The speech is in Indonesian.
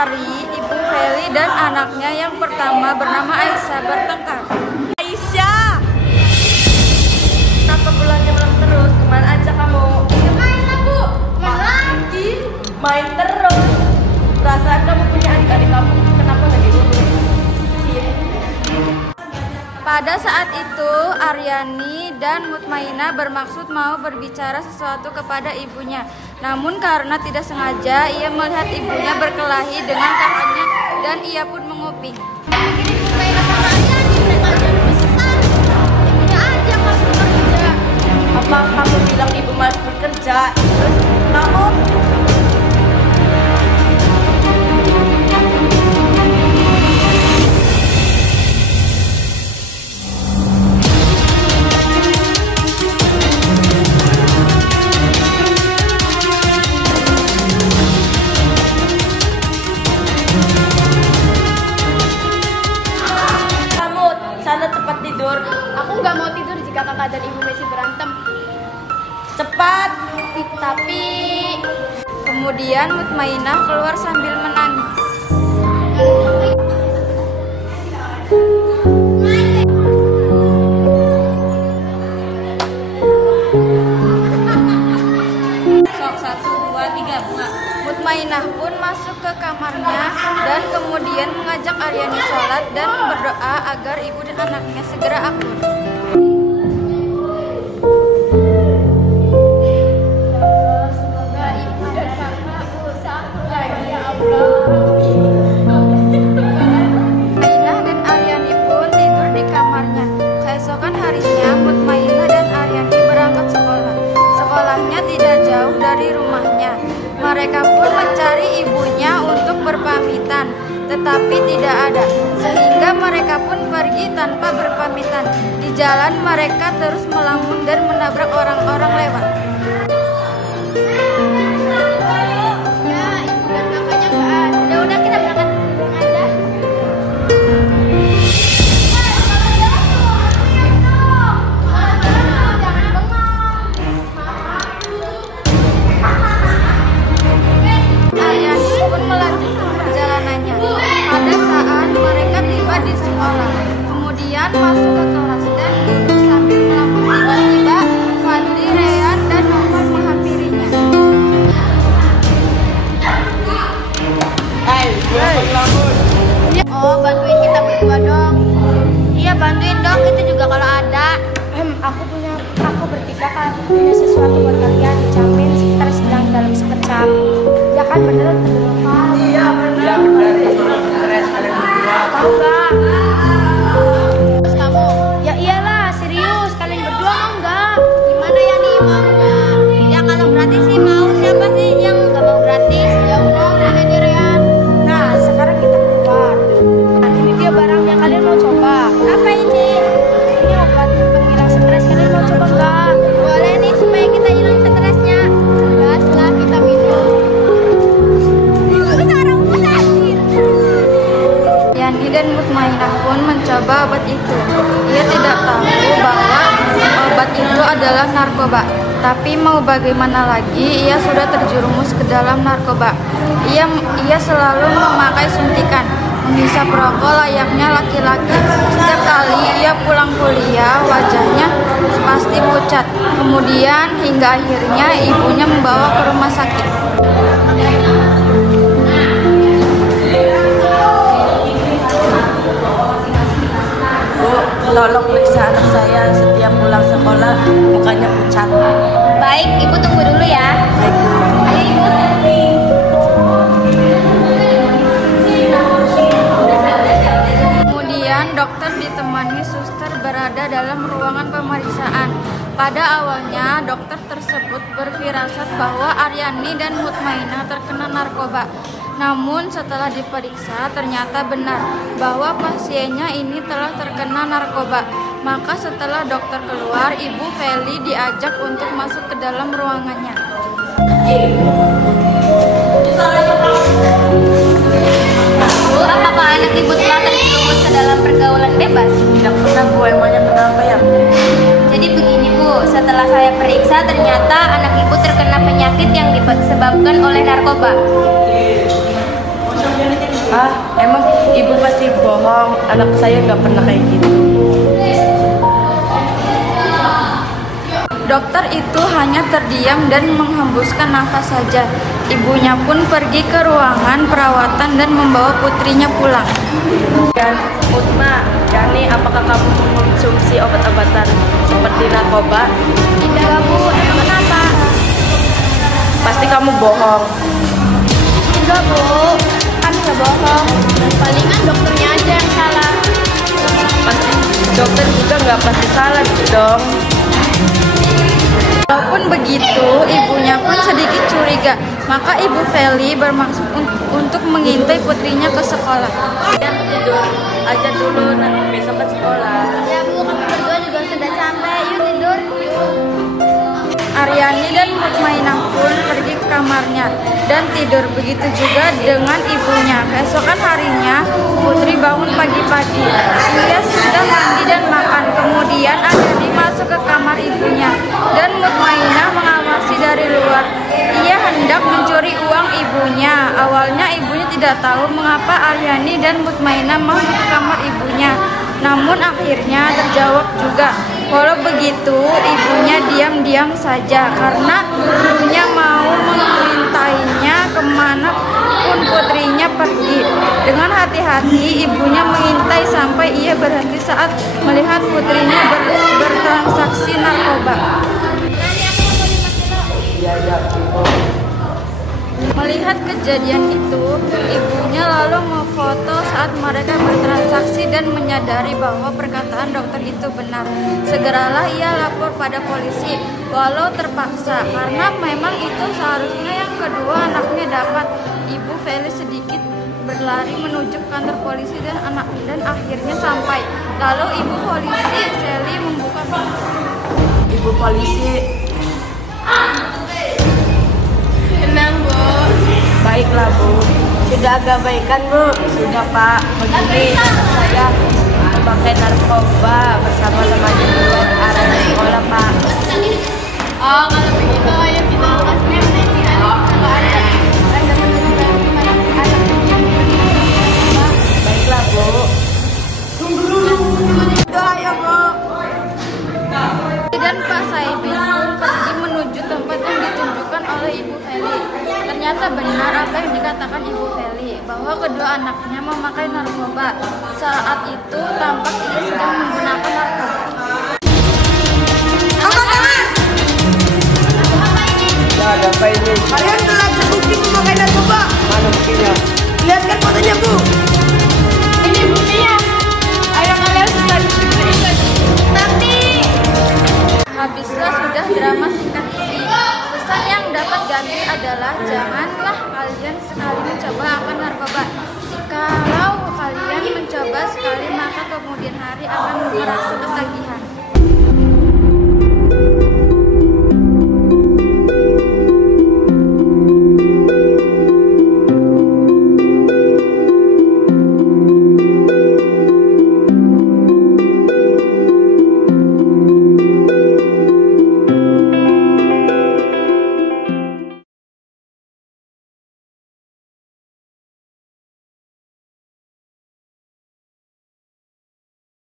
hari, Ibu Feli dan anaknya yang pertama bernama Aisyah bertengkar. Aisyah, kenapa pulangnya malam terus? Kemana aja kamu? Ya main lah Bu, main lagi. Main terus. Perasaan kamu punya adik-adik kamu, kenapa nggak diurus? Pada saat itu, Aryani dan Mutmainah bermaksud mau berbicara sesuatu kepada ibunya. Namun karena tidak sengaja, ia melihat ibunya berkelahi dengan kakaknya dan ia pun menguping. Begini Mutmainah sama Aryani, mereka aja besar. Ibunya aja yang masuk bekerja. Apa kamu bilang ibu malas bekerja? Terus kamu? Aku nggak mau tidur jika kakak dan ibu masih berantem. Cepat. Tapi Kemudian Mutmainah keluar sambil menangis. Sok 1, 2, 3 bunga. Mutmainah pun masuk ke kamarnya dan kemudian mengajak Aryani sholat dan berdoa agar ibu dan anaknya segera akur. semoga ibu dan kakak berusaha lagi ya Allah. Mutmainah dan Aryani pun tidur di kamarnya. Keesokan harinya Mutmainah dan Aryani berangkat sekolah. Sekolahnya tidak jauh dari rumahnya. Mereka pun mencari ibunya untuk berpamitan, tetapi tidak ada. Sehingga mereka pun pergi tanpa berpamitan. Di jalan mereka terus melamun dan menabrak orang-orang lewat. Ya, ibu dan kakaknya nggak ada. Udah kita berangkat pulang aja. Aryani pun melanjutkan perjalanannya. Pada saat mereka tiba di sekolah, kemudian masuk ke kelas dan duduk sambil melamun, tiba-tiba Fadli, Rehan, dan Novan menghampirinya. Oh, bantuin kita berdua dong. Iya, bantuin dong. Kita juga kalau ada. Aku bertiga kan punya sesuatu buat kalian, dijamin sekitar sedang dalam sekejap. Ya kan bener kan? Iya benar. Stres kalian berdua. Tahu nggak? Terus kamu, Ya iyalah, serius. Kalian berdua mau nggak? gimana ya nih maunya? Ya kalau gratis sih mau. Siapa sih yang nggak mau gratis? Ya udah, ini nih Rian. Nah, sekarang kita keluar. Nah, ini dia barangnya, kalian mau coba? Apa ini? Ini obat penghilang stres, kalian mau coba nggak? Boleh nih supaya kita hilang stresnya. Gas lah kita minum. Yani dan Mutmainah pun mencoba obat itu. Ia tidak tahu bahwa obat itu adalah narkoba. Tapi mau bagaimana lagi, ia sudah terjerumus ke dalam narkoba. Ia selalu memakai suntikan, menghisap rokok layaknya laki-laki. Setiap kali ia pulang kuliah, wajahnya pasti pucat. Kemudian hingga akhirnya ibunya membawa ke rumah sakit. Bu, tolong periksa anak saya setiap pulang sekolah mukanya pucat. Baik, ibu tunggu dulu ya. Ayo ibu. Kemudian dokter ditemani suster berada dalam ruangan pemeriksaan. Pada awalnya dokter tersebut berfirasat bahwa Aryani dan Mutmainah terkena narkoba. Namun setelah diperiksa ternyata benar bahwa pasiennya ini telah terkena narkoba. Maka setelah dokter keluar, Ibu Feli diajak untuk masuk ke dalam ruangannya. Bu, apakah anak ibu telah terjerumus ke dalam pergaulan bebas? Tidak pernah Bu, emangnya kenapa ya? Jadi begini Bu, setelah saya periksa ternyata anak ibu terkena penyakit yang disebabkan oleh narkoba. Ah, emang ibu pasti bohong. Anak saya nggak pernah kayak gitu. Dokter itu hanya terdiam dan menghembuskan nafas saja. Ibunya pun pergi ke ruangan perawatan dan membawa putrinya pulang. Dan Utma, Yani, apakah kamu mengkonsumsi obat-obatan seperti narkoba? Tidak Bu, emang kenapa? Pasti kamu bohong. Enggak Bu, kami nggak bohong. Palingan dokternya aja yang salah. Pasti dokter juga nggak pasti salah dong. Walaupun begitu, ibunya pun sedikit curiga. Maka Ibu Feli bermaksud untuk mengintai putrinya ke sekolah. Ya, tidur aja dulu, nanti besok ke sekolah. Ya Bu, kami berdua juga sudah capek. Yuk tidur. Aryani dan Mutmainah pun pergi ke kamarnya dan tidur. Begitu juga dengan ibunya. Keesokan harinya, Putri bangun pagi-pagi. Ia sudah mandi dan makan. Kemudian Aryani masuk ke kamar ibunya dan Mutmainah mengawasi dari luar. Ia hendak mencuri uang ibunya. Awalnya ibunya tidak tahu mengapa Aryani dan Mutmainah masuk ke kamar ibunya. Namun akhirnya terjawab juga. Walau begitu, ibunya diam-diam saja karena ibunya mau mengintainya kemana pun putrinya pergi. Dengan hati-hati, ibunya mengintai sampai ia berhenti saat melihat putrinya bertransaksi narkoba. Melihat kejadian itu, ibunya lalu memfoto saat mereka bertransaksi dan menyadari bahwa perkataan dokter itu benar. Segeralah ia lapor pada polisi, walau terpaksa, karena memang itu seharusnya yang kedua anaknya dapat. Ibu Feli sedikit berlari menuju kantor polisi dan akhirnya sampai. Lalu ibu polisi Sally membuka pintu. Ibu polisi. Tenang Bu. Baiklah Bu. Sudah agak baikan Bu? Sudah Pak. Begini, saya memakai narkoba bersama temannya di luar area sekolah Pak. Oh, kalau begitu ayo kita lokasinya menanti ada menemukan anak Baiklah Bu. ayo Bu. Dan Pak Saibin pun pergi menuju tempat yang ditunjukkan oleh Ibu Feli. Ternyata benar apa yang dikatakan Ibu Feli, bahwa kedua anaknya memakai narkoba. Saat itu tampak ia sedang menggunakan narkoba. Ya, ada apa ini? Kalian telah terbukti memakai narkoba. Mana buktinya? Lihatkan fotonya, Bu. Ini buktinya. Ayo kalian sudah diperiksa. Tapi Habislah sudah drama singkat ini. Pesan yang dapat diambil adalah janganlah kalian sekali mencoba akan narkoba. Jikalau kalian mencoba sekali, maka kemudian hari akan merasa ketagihan.